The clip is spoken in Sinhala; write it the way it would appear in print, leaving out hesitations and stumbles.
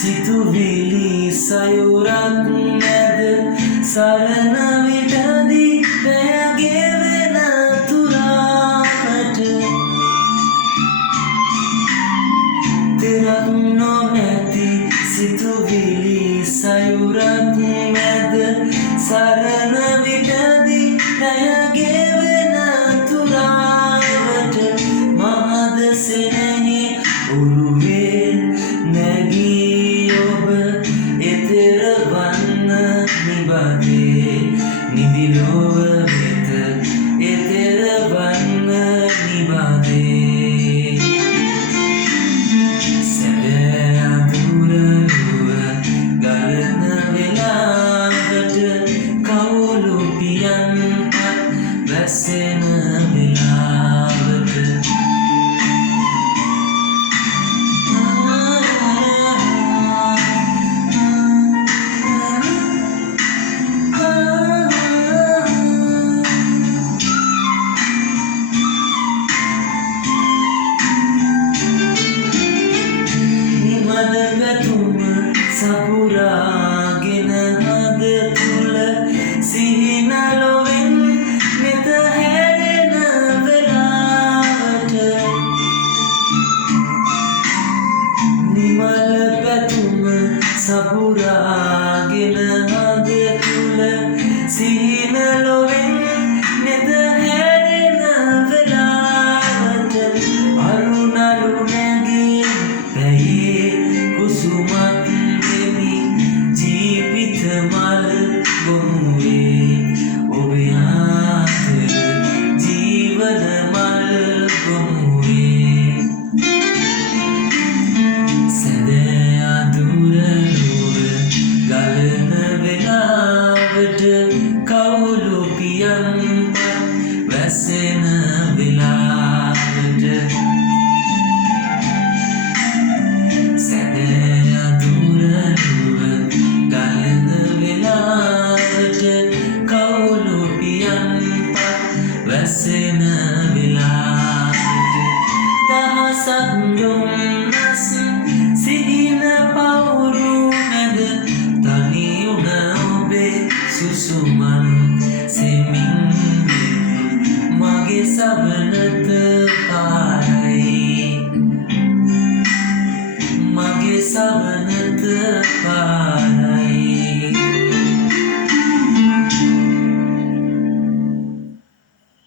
සිතුවිලි සයුරක් නැද සරණ විටදී පැයගේ වෙන තුරාකට තෙරක් නොමැති සිතුවිලි සයුරක් නැද සරණ විටදී පැයගේ වෙන තුරාවට මහද සෙනෙහි උරුවේ නැගී ඔබ එතෙර වන්න නිබදේ නිදි ලොව වෙත එතෙර වන්න නිබදේ සැබෑ අඳුර ලොව ගලන වෙලාවට කවුළු පියන්පත් වැස්සෙන වෙලාවට පැතුම සපුරාගෙන හද තුළ සිහින ලොවෙන් මෙත හැරෙන වෙලාවට නිමල පැතුම සපුරාගෙන හද තුළ සිහින ලොවෙන් මෙත හැරෙන වෙලාවට අරුණලු නැගී පැයේ කුසුමක් දෙමි ජීවිත මල් ගොනුවේ ඔබ අතර ජීවන මල් ගොනුවේ සැදෑ අඳුර ලොව ගලන වෙලාවට කවුළු පියන්පත් වැස්සෙන වෙලාවට වැස්සෙන වෙලාවට දහසක් යොම්නස් සිහින පවුරු මැද තනි වුණ ඔබේ සුසුමන් සෙමින් මගේ සබනත පාර